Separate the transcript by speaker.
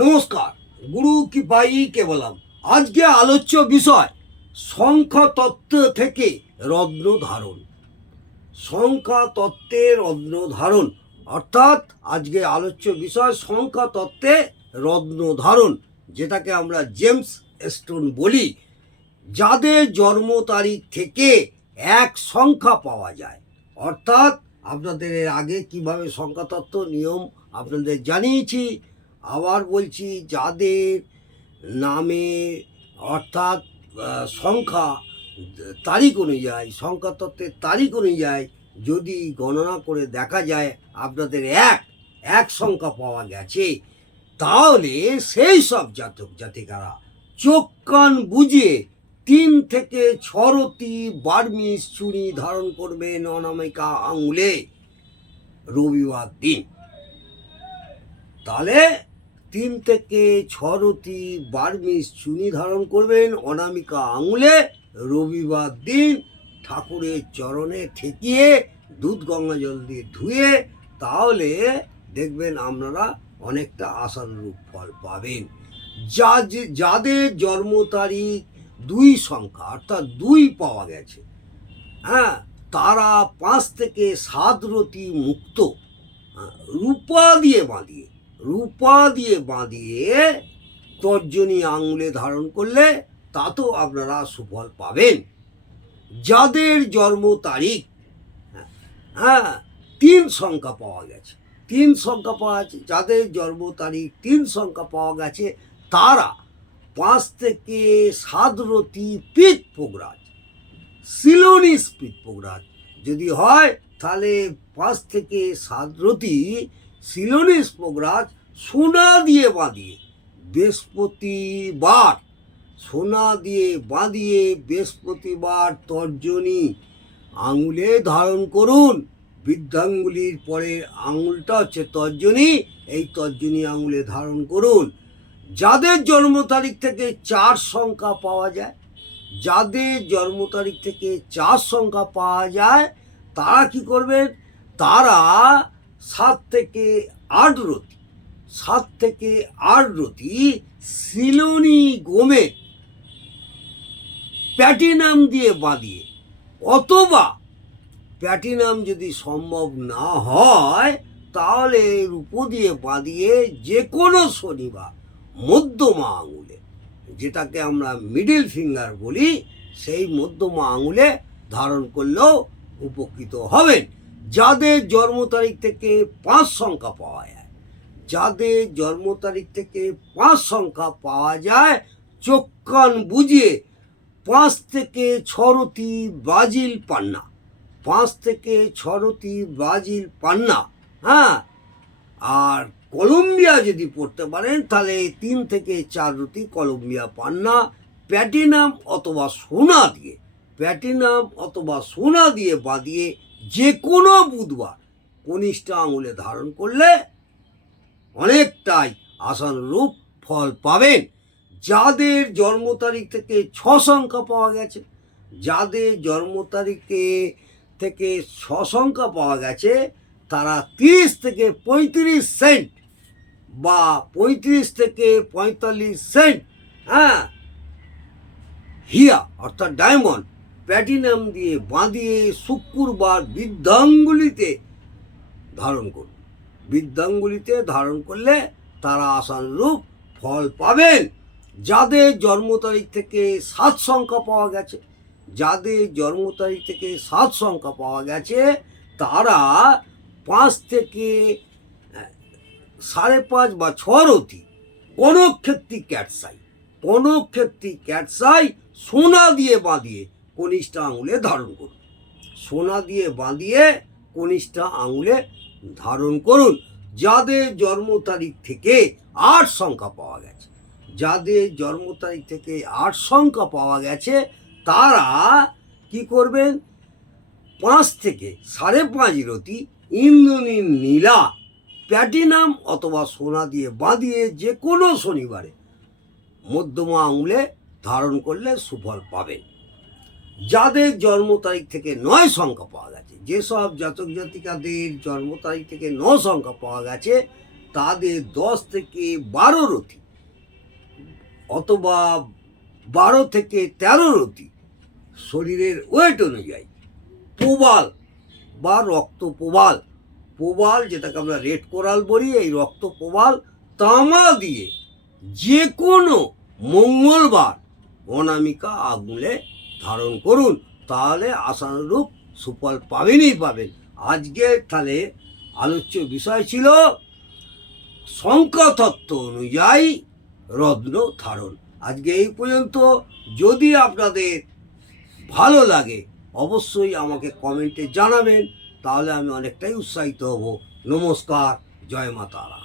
Speaker 1: নমস্কার, গুরু কি পাই কেবলাম আজকে আলোচ্য বিষয় সংখ্যা তত্ত্ব থেকে রত্ন ধারণ। সংখ্যা তত্ত্বের রত্ন ধারণ, অর্থাৎ আজকে আলোচ্য বিষয় সংখ্যা তত্ত্বে রত্ন ধারণ, যেটাকে আমরা জেমস স্টোন বলি। যাদের জন্ম তারিখ থেকে এক সংখ্যা পাওয়া যায়। অর্থাৎ আপনাদের এর আগে কীভাবে সংখ্যা তত্ত্ব নিয়ম আপনাদের জানিয়েছি আবার বলছি যাদের নামে অর্থাৎ সংখ্যা তারিখ অনুযায়ী সংখ্যা তত্ত্বের তারিখ অনুযায়ী যদি গণনা করে দেখা যায় আপনাদের এক এক সংখ্যা পাওয়া গেছে, তাহলে সেই সব জাতক জাতিকারা চোখ কান বুঝিয়ে তিন থেকে ছরতি বার্মিস চুনি ধারণ করবে অনামিকা আঙুলে রবিবার দিন। তাহলে তিন থেকে ছরতি বার্মিস চুনি ধারণ করবেন। অনামিকা আঙুলে রবিবার দিন ঠাকুরের চরণে ঠেকিয়ে দুধ গঙ্গা জল দিয়ে ধুয়ে তাহলে দেখবেন আপনারা অনেকটা আশানুরূপ ফল পাবেন। যা যাদের জন্ম তারিখ দুই সংখ্যা অর্থাৎ দুই পাওয়া গেছে হ্যাঁ তারা পাঁচ থেকে সাত রতি মুক্ত হ্যাঁ, রূপা দিয়ে বাঁধিয়ে রূপা দিয়ে বাঁধিয়ে তর্জনী আঙুলে ধারণ করলে তাতেও আপনারা সুফল পাবেন। যাদের জন্ম তারিখ হ্যাঁ, তিন সংখ্যা পাওয়া গেছে। তিন সংখ্যা পাওয়া গেছে। যাদের জন্ম তারিখ তিন সংখ্যা পাওয়া গেছে তারা পাঁচ থেকে সাত রতি পিত পোগরাজ সিলোনিস পিত পোগরাজ যদি হয় তাহলে পাঁচ থেকে সাত রতি সিলোনিস পোগরাজ সোনা দিয়ে বাঁধিয়ে, বৃহস্পতিবার সোনা দিয়ে বাঁধিয়ে বৃহস্পতিবার তর্জনী আঙুলে ধারণ করুন। বৃদ্ধাঙ্গুলির পরে আঙুলটা হচ্ছে তর্জনী, এই তর্জনী আঙুলে ধারণ করুন। যাদের জন্ম তারিখ থেকে চার সংখ্যা পাওয়া যায়, যাদের জন্ম তারিখ থেকে চার সংখ্যা পাওয়া যায়, তারা কি করবেন? তারা সাত থেকে আট রতি, সাত থেকে আট রতি সিলোনি গোমে প্যাটিনাম দিয়ে বাঁধিয়ে, অথবা প্যাটিনাম যদি সম্ভব না হয়, তাহলে রূপো দিয়ে বাঁধিয়ে যে কোনো শনিবার মধ্যমা আঙুলে, যেটাকে আমরা মিডিল ফিঙ্গার বলি, সেই মধ্যমা আঙুলে ধারণ করলেও উপকৃত হবেন। যাদের জন্ম তারিখ থেকে পাঁচ সংখ্যা পাওয়া যায়, যাদের জন্ম তারিখ থেকে পাঁচ সংখ্যা পাওয়া যায়, চোখ কান বুঝিয়ে পাঁচ থেকে ছরতি ব্রাজিল পান্না, পাঁচ থেকে ছরতি ব্রাজিল পান্না হ্যাঁ? আর কলম্বিয়া যদি পড়তে পারেন, তাহলে তিন থেকে চার রুটি কলম্বিয়া পান্না, প্যাটিনাম অথবা সোনা দিয়ে, প্যাটিনাম অথবা সোনা দিয়ে বাঁধিয়ে যে কোনো বুধবার কনিষ্ঠ আঙুলে ধারণ করলে অনেকটাই আশানুরূপ ফল পাবেন। যাদের জন্ম তারিখ থেকে ছ সংখ্যা পাওয়া গেছে, যাদের জন্ম তারিখে থেকে ছ সংখ্যা পাওয়া গেছে, তারা তিরিশ থেকে পঁয়ত্রিশ সেন্ট বা পঁয়ত্রিশ থেকে পঁয়তাল্লিশ সেন্ট হ্যাঁ হিয়া অর্থাৎ ডায়মন্ড প্ল্যাটিনাম দিয়ে বাঁধিয়ে শুক্রবার বৃদ্ধাঙ্গুলিতে ধারণ করুন। বৃদ্ধাঙ্গুলিতে ধারণ করলে তারা আশানুরূপ ফল পাবেন। যাদের জন্ম তারিখ থেকে সাত সংখ্যা পাওয়া গেছে, যাদের জন্ম তারিখ থেকে সাত সংখ্যা পাওয়া গেছে, তারা পাঁচ থেকে, সাড়ে পাঁচ বা ছ রতি কনকক্ষেত্রী ক্যাটসাই কনকক্ষেত্রী ক্যাটসাই সোনা দিয়ে বাঁধিয়ে কনিষ্ঠ আঙুলে ধারণ করুন। সোনা দিয়ে বাঁধিয়ে কনিষ্ঠ আঙুলে ধারণ করুন, যাদের জন্ম তারিখ থেকে আট সংখ্যা পাওয়া গেছে। যাদের জন্ম তারিখ থেকে আট সংখ্যা পাওয়া গেছে, তারা কি করবেন? পাঁচ থেকে সাড়ে পাঁচ রতি ইন্দ্রনীল নীলা, প্যাটিনাম অথবা সোনা দিয়ে বাঁধিয়ে যে কোনো শনিবারে মধ্যমা আঙুলে ধারণ করলে সুফল পাবেন। যাদের জন্ম তারিখ থেকে নয় সংখ্যা পাওয়া গেছে যেসব জাতক জাতিকাদের জন্ম তারিখ থেকে ন সংখ্যা পাওয়া গেছে, তাদের দশ থেকে বারো রতি, অথবা বারো থেকে তেরো রতি শরীরের ওয়েট অনুযায়ী, প্রবাল বা রক্ত প্রবাল প্রবাল যেটাকে আমরা রেড কোরাল বলি, এই রক্ত প্রবাল তামা দিয়ে যে কোনো মঙ্গলবার অনামিকা আগুলে ধারণ করুন, তাহলে আশানুরূপ সুফল পাবেনই পাবেন। আজকে তাহলে আলোচ্য বিষয় ছিল সংখ্যাতত্ত্ব অনুযায়ী রত্ন ধারণ। আজকে এই পর্যন্ত। যদি আপনাদের ভালো লাগে, অবশ্যই আমাকে কমেন্টে জানাবেন, তাহলে আমি অনেকটাই উৎসাহিত হব। নমস্কার, জয় মা তারা।